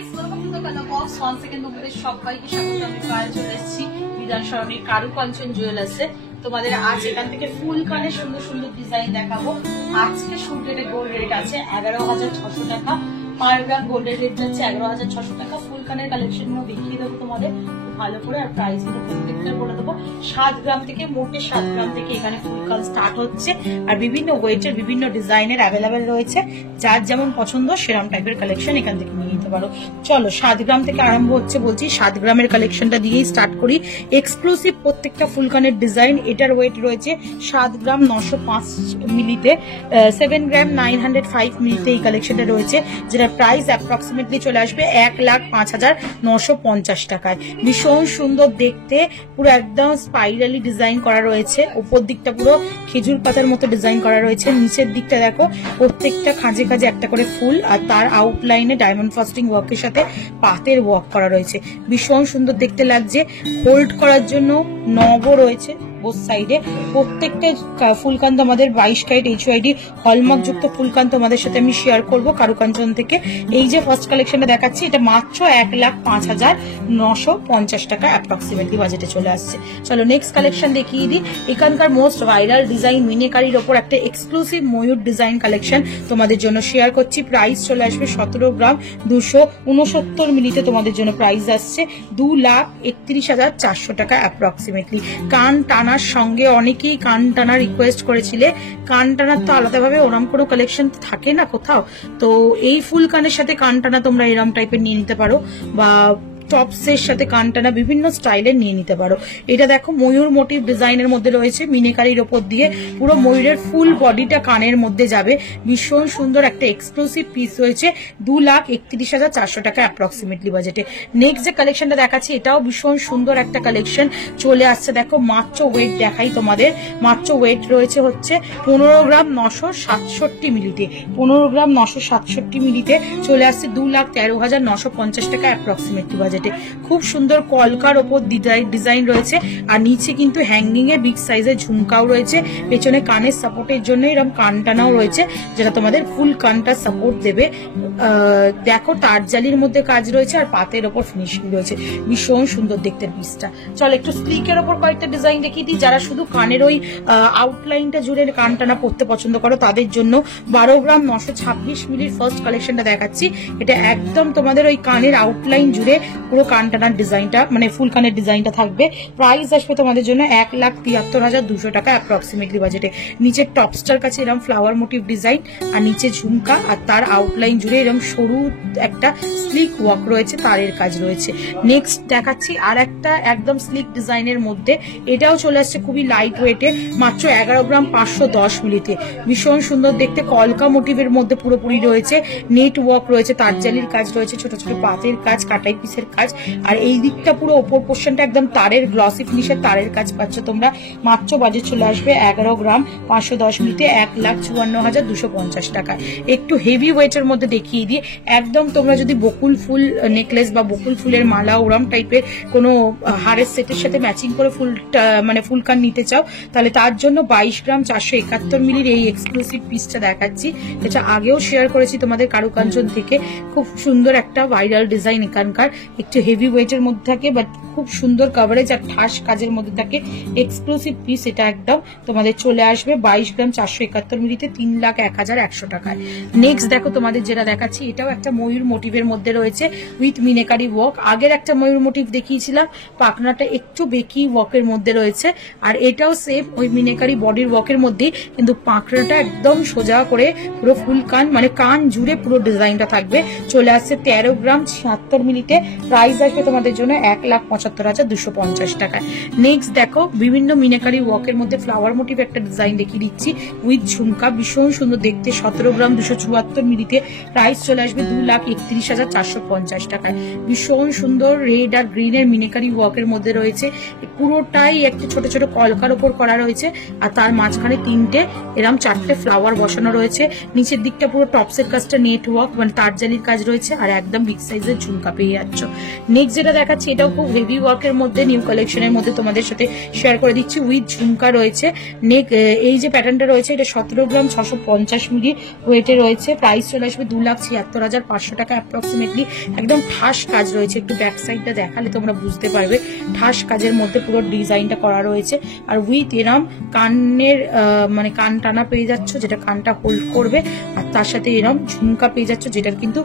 Guys, welcome to the colour box. Once again তোমাদের সবাইকে স্বাগত। আমি পায়েল চলে এসেছি বিধান সরণির কারুকাঞ্চন জুয়েলার্সে। তোমাদের আজ এখান থেকে ফুল কানের সুন্দর সুন্দর ডিজাইন দেখাবো। আজকে শুট রেটে গোল্ড রেট আছে 11,600 টাকা, পার গ্রাম গোল্ডের রেট যাচ্ছে 11,600 টাকা। ফুল কানের কালেকশন গুলো দেখিয়ে দেবো তোমাদের ভালো করে, আর প্রাইস গুলো প্রত্যেকটা বলে দেবো। 7 গ্রাম থেকে, মোটে 7 গ্রাম থেকে এখানে ফুল কান স্টার্ট হচ্ছে, আর বিভিন্ন ওয়েটের বিভিন্ন ডিজাইনের অ্যাভেলেবেল রয়েছে। যার যেমন পছন্দ সেরকম টাইপের কালেকশন এখান থেকে নিয়ে নিতে পারো। চলো 7 গ্রাম থেকে আরম্ভ হচ্ছে বলছি। 7 গ্রামের কালেকশনটা দিয়েই স্টার্ট করি। এক্সক্লুসিভ প্রত্যেকটা ফুল কানের ডিজাইন। এটার ওয়েট রয়েছে 7 গ্রাম 905 মিলিতে, 7 গ্রাম 905 মিলিতে এই কালেকশনটা রয়েছে, যেটা প্রাইস অ্যাপ্রক্সিমেটলি চলে আসবে 1,05,950 টাকায়। ভীষণ সুন্দর দেখতে, পুরো একদম স্পাইরালি ডিজাইন করা রয়েছে। উপর দিকটা পুরো খেজুর পাতার মতো ডিজাইন করা রয়েছে। নিচের দিকটা দেখো প্রত্যেকটা খাঁজে খাঁজে একটা করে ফুল, আর তার আউটলাইনে ডায়মন্ড ফাস্টিং ওয়ার্কের সাথে পাতের ওয়ার্ক করা রয়েছে। ভীষণ সুন্দর দেখতে লাগছে। হোল্ড করার জন্য নবও রয়েছে বোথ সাইডে। প্রত্যেকটা ফুলকান্ত আমাদের 22 ক্যারেট HYD হলমার্ক যুক্ত ফুলকান্ত আমাদের সাথে আমি শেয়ার করব কারুকাঞ্চন থেকে। এই যে ফার্স্ট কালেকশনটা দেখাচ্ছি, এটা মাত্র 1,05,950 টাকা অ্যাপ্রক্সিমেটলি বাজেটে চলে আসছে। চলো নেক্সট কালেকশন দেখিয়ে দিই। এখানকার মোস্ট ভাইরাল ডিজাইন মিনেকারির ওপর একটা এক্সক্লুসিভ ময়ূর ডিজাইন কালেকশন তোমাদের জন্য শেয়ার করছি। প্রাইস চলে আসবে 17 গ্রাম 269 মিলিতে। তোমাদের জন্য প্রাইস আসছে 2,31,400 টাকা অ্যাপ্রক্সিমেটলি। কান টানার সঙ্গে অনেকেই কান টানা রিকোয়েস্ট করেছিলে। কান টানার তো আলাদাভাবে ওরম কোনো কালেকশন থাকে না কোথাও, তো এই ফুল কানের সাথে কান টানা তোমরা এরম টাইপের নিয়ে নিতে পারো, বা টপসের সাথে কানটানা বিভিন্ন স্টাইলের নিয়ে নিতে পারো। এটা দেখো ময়ূর মোটিভ ডিজাইনের মধ্যে রয়েছে, মিনেকারির ওপর দিয়ে পুরো ময়ূরের ফুল বডিটা কানের মধ্যে যাবে। ভীষণ সুন্দর একটা এক্সক্লুসিভ পিস হয়েছে 2,31,400 টাকা অ্যাপ্রক্সিমেটলি বাজেটে। নেক্সট যে কালেকশনটা দেখাচ্ছি, এটাও ভীষণ সুন্দর একটা কালেকশন চলে আসছে। দেখো মাত্র ওয়েট দেখাই তোমাদের, মাত্র ওয়েট রয়েছে হচ্ছে 15 গ্রাম 967 মিলিতে। 15 গ্রাম 967 মিলিতে চলে আসছে 2,13,950 টাকা অ্যাপ্রক্সিমেটলি বাজেট। খুব সুন্দর কলকার ওপর ডিজাইন রয়েছে, আর নিচে কিন্তু হ্যাঙ্গিং এ বিগ সাইজের ঝুমকাও রয়েছে। পেছনে কানের সাপোর্টের জন্য এরকম কান টানাও রয়েছে, যেটা তোমাদের ফুল কানটা সাপোর্ট দেবে। দেখো তারজালির মধ্যে কাজ রয়েছে, আর পাতের ওপর ফিনিশিং রয়েছে। ভীষণ সুন্দর দেখতে পিসটা। চল একটু স্লিকের ওপর কয়েকটা ডিজাইন দেখিয়ে দিই। যারা শুধু কানের ওই আউটলাইনটা জুড়ে কান টানা পড়তে পছন্দ করো তাদের জন্য 12 গ্রাম 926 মিলির ফার্স্ট কালেকশনটা দেখাচ্ছি। এটা একদম তোমাদের ওই কানের আউটলাইন জুড়ে পুরো কান টানার ডিজাইনটা, মানে ফুল কানের ডিজাইনটা থাকবে। প্রাইস আসবে তোমাদের জন্য 1,73,200 টাকা অ্যাপ্রক্সিমেটলি বাজেটে। নিচের টপস্টার কাছে এরকম ফ্লাওয়ার মোটিভ ডিজাইন, আর নিচে ঝুমকা, আর তার আউটলাইন জুড়ে এরকম সরু একটা স্লিক ওয়ার্ক রয়েছে, তারের কাজ রয়েছে। নেক্সট দেখাচ্ছি আর একটা একদম স্লিক ডিজাইনের মধ্যে। এটাও চলে আসছে খুবই লাইট ওয়েটে, মাত্র 11 গ্রাম 510 মিলিতে। ভীষণ সুন্দর দেখতে, কলকা মোটিভের মধ্যে পুরোপুরি রয়েছে। নেট ওয়ার্ক রয়েছে, তারজালির কাজ রয়েছে, ছোট ছোট পাতের কাজ, কাটাই পিসের কাজ, আর এই দিকটা পুরো ওপর পোর্শনটা একদম তারের গ্লসি ফিনিশের তারের কাজ পাচ্ছ তোমরা। মাত্র বাজেট চলে আসবে 11 গ্রাম 510 মিলিতে 1,54,250 টাকা। একটু হেভি ওয়েটের মধ্যে দেখিয়ে দিয়ে, একদম তোমরা যদি বকুল ফুল নেকলেস বা বকুল ফুলের মালা ওরম টাইপের কোনো হারের সেটের সাথে ম্যাচিং করে মানে ফুল কান নিতে চাও, তাহলে তার জন্য 22 গ্রাম 471 মিলির এই এক্সক্লুসিভ পিসটা দেখাচ্ছি। এটা আগেও শেয়ার করেছি তোমাদের কারুকাঞ্চন থেকে। খুব সুন্দর একটা ভাইরাল ডিজাইন এখানকার, একটু হেভি ওয়েটের মধ্যে থাকে, বাট খুব সুন্দর কভারেজ আর ঠাস কাজের মধ্যে থাকে। এক্সক্লুসিভ পিস এটা একদম তোমাদের চলে আসবে 22 গ্রাম 471 মিলিতে 3,01,100 টাকায়। নেক্সট দেখো তোমাদের যেটা দেখাচ্ছি, এটাও একটা ময়ূর মোটিভের মধ্যে রয়েছে উইথ মিনেকারি ওয়ার্ক। আগের একটা ময়ূর মোটিভ দেখিয়েছিলাম, পাখনাটা একটু বেকি ওয়ার্কের মধ্যে রয়েছে, আর এটাও সেম ওই মিনেকারি বডির ওয়ার্কের মধ্যেই, কিন্তু পাখনাটা একদম সোজা করে পুরো ফুল কান, মানে কান জুড়ে পুরো ডিজাইনটা থাকবে। চলে আসছে 13 গ্রাম 76 মিলিতে। প্রাইস আসবে তোমাদের জন্য 1,75,250 টাকায়। নেক্সট দেখো বিভিন্ন মিনেকারি ওয়ার্কের মধ্যে ফ্লাওয়ার মোটিভ একটা ডিজাইন দেখিয়ে দিচ্ছি উইথ ঝুমকা। ভীষণ সুন্দর দেখতে, 17 গ্রাম 274 মিলিতে। প্রাইস চলে আসবে 2,31,450 টাকায়। ভীষণ সুন্দর রেড আর গ্রিনের মিনেকারি ওয়ার্কের মধ্যে রয়েছে। পুরোটাই একটা ছোট ছোট কলকার ওপর করা রয়েছে, আর তার মাঝখানে 3টে এরম 4টে ফ্লাওয়ার বসানো রয়েছে। নিচের দিকটা পুরো টপসের কাজটা নেট ওয়ার্ক, মানে তারজালির কাজ রয়েছে, আর একদম বিগ সাইজের ঝুমকা পেয়ে যাচ্ছ। নেক্সট যেটা দেখাচ্ছি এটাও খুব হেভি ওয়ার্কের মধ্যে নিউ কালেকশনের মধ্যে তোমাদের সাথে শেয়ার করে দিচ্ছি। উইথ ঝুমকা রয়েছে। এই যে প্যাটার্নটা রয়েছে এটা 17 গ্রাম 650 মিলি ওয়েটে রয়েছে। প্রাইস চলে আসবে 2,76,500 টাকা অ্যাপ্রক্সিমেটলি। একদম ঠাস কাজ রয়েছে, একটু ব্যাক সাইডটা দেখালে তোমরা বুঝতে পারবে। ঠাস কাজের মধ্যে পুরো ডিজাইনটা করা রয়েছে। আর উইথ এরম কানের মানে কান টানা পেয়ে যাচ্ছ, যেটা কানটা হোল্ড করবে। আর তার সাথে এরম ঝুমকা পেয়ে যাচ্ছ, যেটার কিন্তু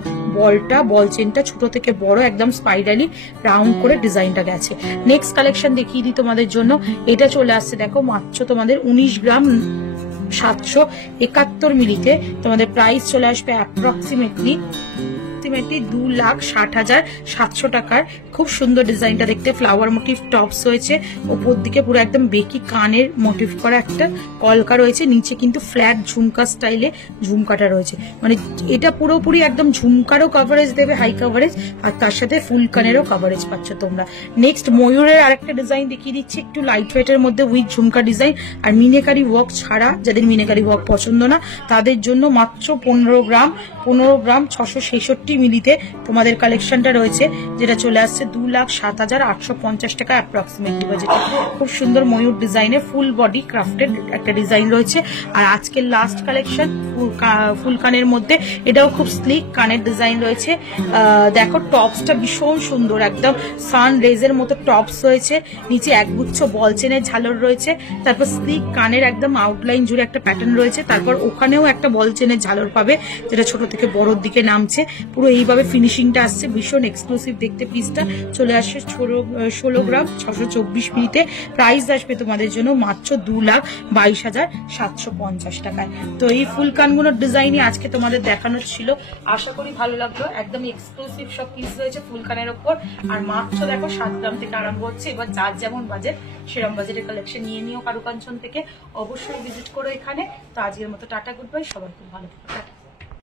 বল চেনটা ছোট থেকে বড় একদম স্পাইরালি রাউন্ড করে ডিজাইনটা গেছে। নেক্সট কালেকশন দেখিয়ে দিই তোমাদের জন্য। এটা চলে আসছে দেখো মাত্র তোমাদের 19 গ্রাম 771 মিলিতে। তোমাদের প্রাইস চলে আসবে অ্যাপ্রক্সিমেটলি 2,60,700 টাকার। খুব সুন্দর ডিজাইনটা দেখতে, ফ্লাওয়ার মোটিভ টপস হয়েছে, ওপর দিকে পুরো একদম বেকি কানের মোটিভ করা একটা কলকা রয়েছে, নিচে কিন্তু ফ্ল্যাট ঝুমকা স্টাইলে ঝুমকাটা রয়েছে। মানে এটা পুরোপুরি একদম ঝুমকারও কভারেজ দেবে, হাই কভারেজ, আর তার সাথে ফুল কানেরও কভারেজ পাচ্ছ তোমরা। নেক্সট ময়ূরের আরেকটা ডিজাইন দেখিয়ে দিচ্ছি, একটু লাইট ওয়েটের মধ্যে উইথ ঝুমকা ডিজাইন আর মিনেকারি ওয়ার্ক ছাড়া। যাদের মিনেকারি ওয়ার্ক পছন্দ না তাদের জন্য মাত্র 15 গ্রাম 666 মিলিতে তোমাদের কালেকশনটা রয়েছে, যেটা চলে আসছে 2,07,850 টাকা অ্যাপ্রক্সিমেটলি বাজেটে। খুব সুন্দর ময়ূর ডিজাইনে ফুল বডি ক্রাফটেড একটা ডিজাইন রয়েছে। আর আজকের লাস্ট কালেকশন ফুল কানের মধ্যে, এটাও খুব স্লিক কানের ডিজাইন রয়েছে। দেখো টপসটা ভীষণ সুন্দর, একদম সান রেজের মতো টপস রয়েছে, নিচে একগুচ্ছ বল চেনের ঝালর রয়েছে, তারপর স্লিক কানের একদম আউটলাইন জুড়ে একটা প্যাটার্ন রয়েছে, তারপর ওখানেও একটা বল চেনের ঝালর পাবে, যেটা ছোট থেকে বড়র দিকে নামছে। পুরো এইভাবে ফিনিশিংটা আসছে, ভীষণ এক্সক্লুসিভ দেখতে। পিসটা চলে আসছে 16 গ্রাম 624 মিলিতে। প্রাইস আসবে তোমাদের জন্য মাত্র 2,22,750 টাকায়। তো এই ফুল কানগুলোর ডিজাইনই আজকে তোমাদের দেখানোর ছিল, আশা করি ভালো লাগলো। একদম এক্সক্লুসিভ সব পিস রয়েছে ফুল কানের ওপর। আর মাত্র দেখো 7 গ্রাম থেকে আরম্ভ হচ্ছে। এবার যার যেমন বাজেট সেরকম বাজেটের কালেকশন নিয়ে নিও কারুকাঞ্চন থেকে। অবশ্যই ভিজিট করো এখানে। তো আজকের মতো টাটা, গুড বাই, সবাই খুব ভালো থাকো।